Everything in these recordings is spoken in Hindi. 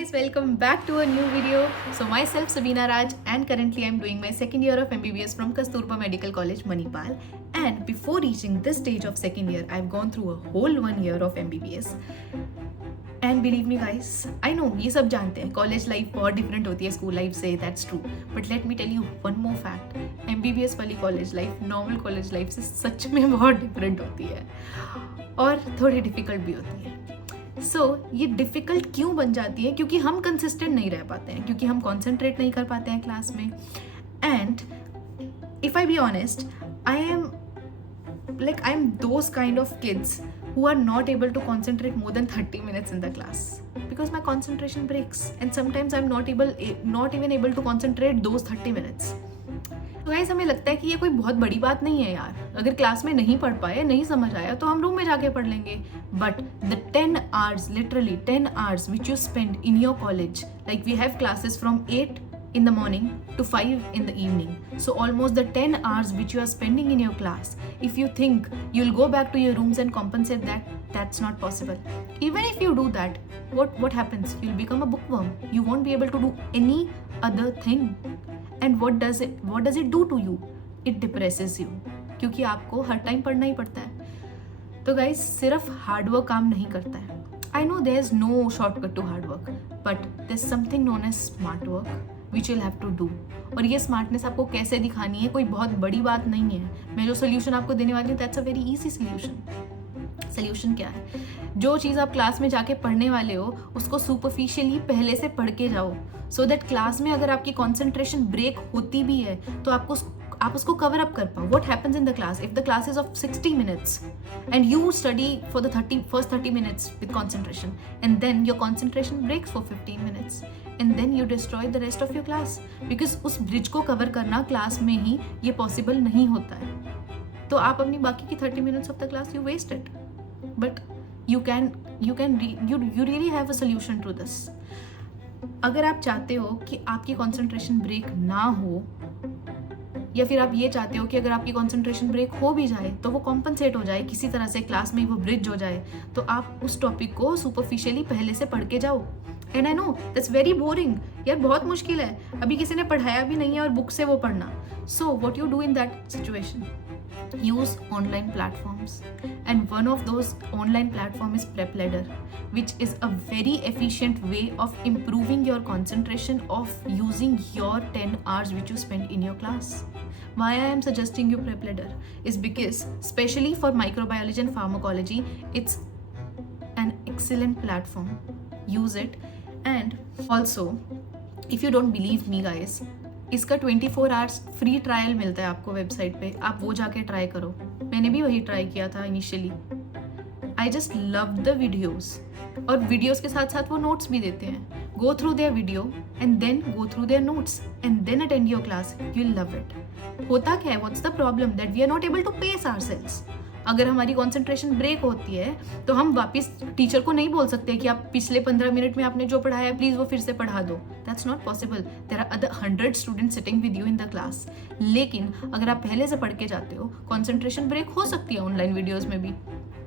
guys, welcome back to a new video. So myself Sabina Raj and currently I'm doing my second year of MBBS from Kasturba Medical College Manipal, and before reaching this stage of second year I've gone through a whole 1 year of MBBS. And believe me guys, I know ये सब जानते हैं कॉलेज लाइफ बहुत डिफरेंट होती है स्कूल लाइफ से, that's true, but let me tell you one more fact, MBBS वाली college life normal college life से सच में बहुत डिफरेंट होती है और थोड़ी डिफिकल्ट भी होती है. ये डिफ़िकल्ट क्यों बन जाती है? क्योंकि हम कंसिस्टेंट नहीं रह पाते हैं, क्योंकि हम कॉन्सेंट्रेट नहीं कर पाते हैं क्लास में. And if I be honest, I am those kind of kids who are not able to concentrate more than 30 minutes in the class because my concentration breaks, and sometimes I'm not even able to concentrate those 30 minutes. तो गाइस, हमें लगता है कि ये कोई बहुत बड़ी बात नहीं है यार, अगर क्लास में नहीं पढ़ पाए, नहीं समझ आया तो हम रूम में जाके पढ़ लेंगे. But the 10 hours, literally 10 hours which you spend in your college, like we have classes from 8 in the morning to 5 in the evening, so almost the 10 hours which you are spending in your class, if you think you'll go back to your rooms and compensate that, that's not possible. Even if you do that, what happens? You'll become a bookworm. You won't be able to do any other thing. And what does it do to you? It depresses you, क्योंकि आपको हर टाइम पढ़ना ही पड़ता है. तो गाइस, सिर्फ हार्डवर्क काम नहीं करता है. I know there's no shortcut to hard work, but there's something known as smart work which you'll have to do. और ये स्मार्टनेस आपको कैसे दिखानी है, कोई बहुत बड़ी बात नहीं है. मैं जो सोल्यूशन आपको देने वाली हूँ, that's a very easy solution. Solution क्या है? जो चीज़ आप क्लास में जाके पढ़ने वाले हो उसको सुपरफिशियली पहले से पढ़ के जाओ, सो दैट क्लास में अगर आपकी कॉन्सेंट्रेशन ब्रेक होती भी है तो आप उसको कवर अप कर पाओ. What happens in the class? If the class is of 60 minutes and you study for the first 30 minutes with concentration, and then your concentration breaks for 15 minutes, and then you destroy the rest of your class, because उस ब्रिज को कवर करना क्लास में ही ये पॉसिबल नहीं होता है. तो आप अपनी बाकी की 30 minutes of the class you waste it. But you really have a solution to this. अगर आप चाहते हो कि आपकी कंसंट्रेशन ब्रेक ना हो, या फिर आप ये चाहते हो कि अगर आपकी कंसंट्रेशन ब्रेक हो भी जाए तो वो कॉम्पनसेट हो जाए किसी तरह से, क्लास में वो ब्रिज हो जाए, तो आप उस टॉपिक को सुपरफिशियली पहले से पढ़ के जाओ. And I know that's very boring यार, बहुत मुश्किल है, अभी किसी ने पढ़ाया भी नहीं है और बुक से वो पढ़ना. So what you do in that situation? Use online platforms, and one of those online platform is Prep Ladder, which is a very efficient way of improving your concentration of using your 10 hours which you spend in your class. Why I am suggesting you Prep Ladder is because especially for microbiology and pharmacology, it's an excellent platform. Use it. And also, if you don't believe me guys, इसका 24 hours फ्री ट्रायल मिलता है आपको वेबसाइट पे, आप वो जाके ट्राई करो. मैंने भी वही ट्राई किया था initially. I just love the videos, और वीडियोज़ के साथ साथ वो नोट्स भी देते हैं. Go through their video and then go through their notes and then attend your class. You will love it. होता क्या है, what's the problem? That we are not able to pace ourselves. अगर हमारी कंसंट्रेशन ब्रेक होती है तो हम वापस टीचर को नहीं बोल सकते कि आप पिछले 15 मिनट में आपने जो पढ़ाया प्लीज़ वो फिर से पढ़ा दो. That's not possible. There are other 100 students sitting with you in the class. लेकिन अगर आप पहले से पढ़ के जाते हो, कंसंट्रेशन ब्रेक हो सकती है ऑनलाइन वीडियोज़ में भी,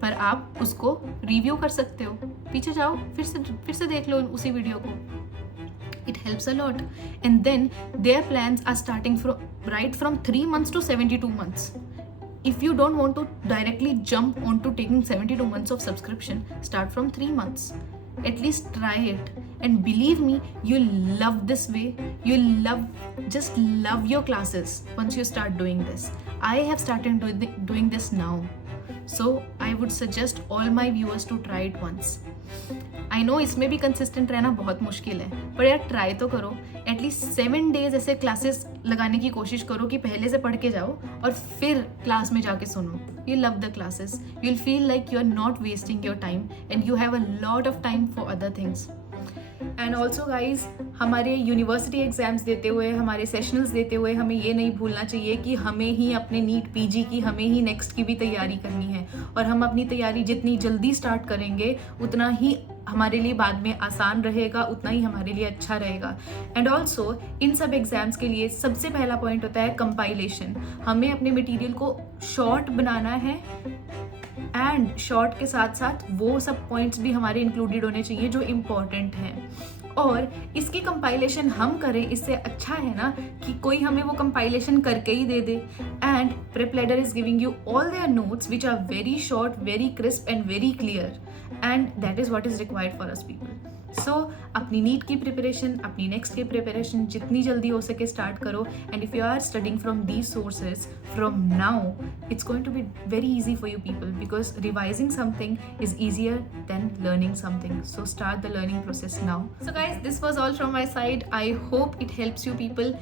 पर आप उसको रिव्यू कर सकते हो. पीछे जाओ, फिर से देख लो उसी वीडियो को. It helps a lot. And then their plans are starting from 3 months to 72 months. If you don't want to directly jump onto taking 72 months of subscription, start from 3 months. At least try it. And believe me, you'll love this way. Just love your classes once you start doing this. I have started doing this now. So I would suggest all my viewers to try it once. I know इसमें भी कंसिस्टेंट रहना बहुत मुश्किल है, पर यार ट्राई तो करो. एटलीस्ट 7 days ऐसे क्लासेस लगाने की कोशिश करो कि पहले से पढ़ के जाओ और फिर क्लास में जाके सुनो. You love the classes. You will feel like you are not wasting your time and you have a lot of time for other things. And also guys, हमारे यूनिवर्सिटी एग्जाम्स देते हुए, हमारे सेशनल्स देते हुए हमें ये नहीं भूलना चाहिए कि हमें ही अपने नीट पीजी की, हमें ही नेक्स्ट की भी तैयारी करनी है. और हम अपनी तैयारी जितनी जल्दी स्टार्ट करेंगे उतना ही हमारे लिए बाद में आसान रहेगा, उतना ही हमारे लिए अच्छा रहेगा. एंड ऑल्सो इन सब एग्जाम्स के लिए सबसे पहला पॉइंट होता है कंपाइलेशन. हमें अपने मटेरियल को शॉर्ट बनाना है, एंड शॉर्ट के साथ साथ वो सब पॉइंट्स भी हमारे इंक्लूडेड होने चाहिए जो इम्पॉर्टेंट हैं. और इसकी कंपाइलेशन हम करें, इससे अच्छा है ना कि कोई हमें वो कंपाइलेशन करके ही दे दे. And PrepLadder is giving you all their notes which are very short, very crisp and very clear, and that is what is required for us people. So अपनी नीट की प्रिपरेशन, अपनी नेक्स्ट की प्रिपरेशन जितनी जल्दी हो सके स्टार्ट करो. And if you are studying from these sources from now, it's going to be very easy for you people, because revising something is easier than learning something. So start the learning process now. So guys, this was all from my side. I hope it helps you people.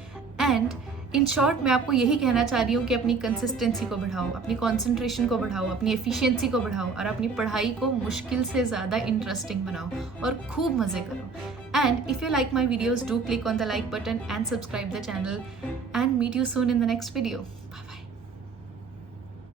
And in short मैं आपको यही कहना चाह रही हूँ कि अपनी कंसिस्टेंसी को बढ़ाओ, अपनी कॉन्सेंट्रेशन को बढ़ाओ, अपनी एफिशिएंसी को बढ़ाओ और अपनी पढ़ाई को मुश्किल से ज़्यादा इंटरेस्टिंग बनाओ और खूब मज़े करो. And if you like my videos, do click on the like button and subscribe the channel, and meet you soon in the next video. Bye.